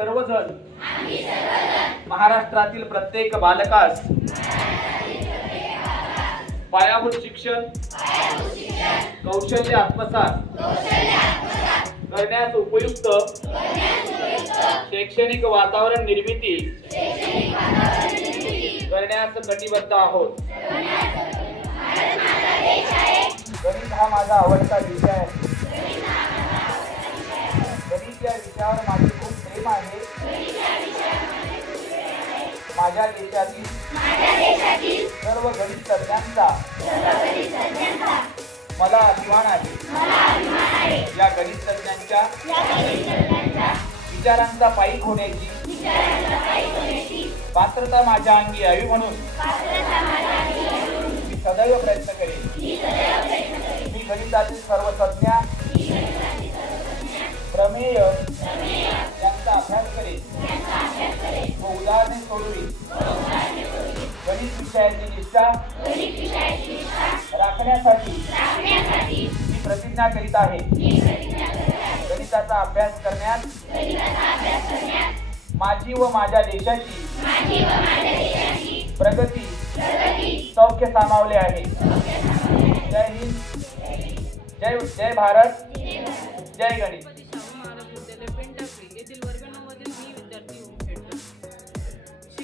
सर्वजण. महाराष्ट्रातील प्रत्येक बालकास पायाभूत शिक्षण कौशल्य आत्मसात करण्यास उपयुक्त शैक्षणिक वातावरण निर्मिती करण्यास कटिबद्ध आहोत. गणित हा माझा आवडता विषय आहे. माझ्या देशातील सर्व गणित तज्ञांचा मला अभिमान आहे. या गणित तज्ञांच्या विचारांचा पायी होण्याची पात्रता माझ्या अंगी यावी म्हणून मी सदैव प्रयत्न करेन. मी गणितातील सर्व उदाहरणे सोडवी गणित विषयाची निष्ठा राखण्यासाठी मी प्रतिज्ञा करीत आहे. गणिताचा अभ्यास करण्यात माझी व माझ्या देशाची प्रगती सौख्य सामावले आहे. जय हिंद. जय जय भारत. जय गणित.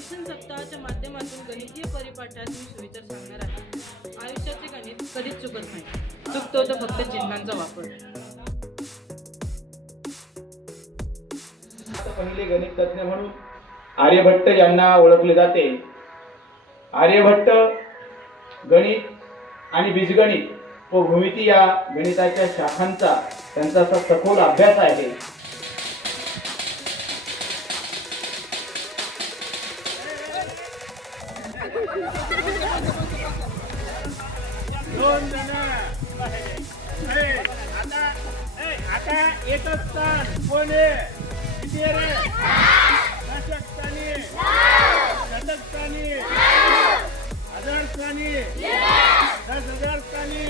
शिक्षण सप्ताहाच्या माध्यमातून गणितीय परिपाठात मी सुविचार सांगणार आहे. आयुष्याचे गणित कधीच चुकत नाही. चुकतो तर फक्त चिन्हांचा वापर. पहिले गणित तज्ञ म्हणून आर्यभट्ट यांना ओळखले जाते. आर्यभट्ट गणित आणि बीजगणित व भूमिती या गणिताच्या शाखांचा त्यांचा असा सखोल अभ्यास आहे. दोन जण आता ए, आता एकच स्थान कोण आहे किती रे दशक स्थानी शतक स्थानी हजार स्थानी दस हजार स्थानी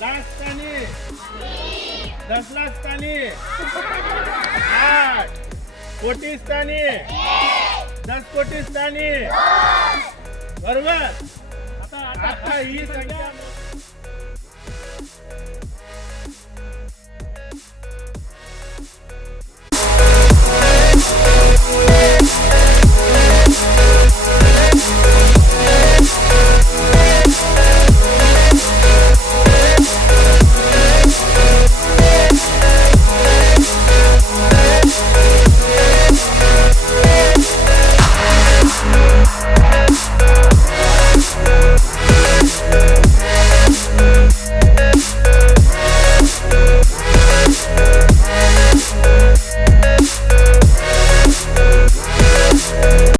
लाख स्थानी. दस लाख स्थानी. आठ. कोटी स्थानी. दस कोटी स्थानी बरोबर आता ही संख्या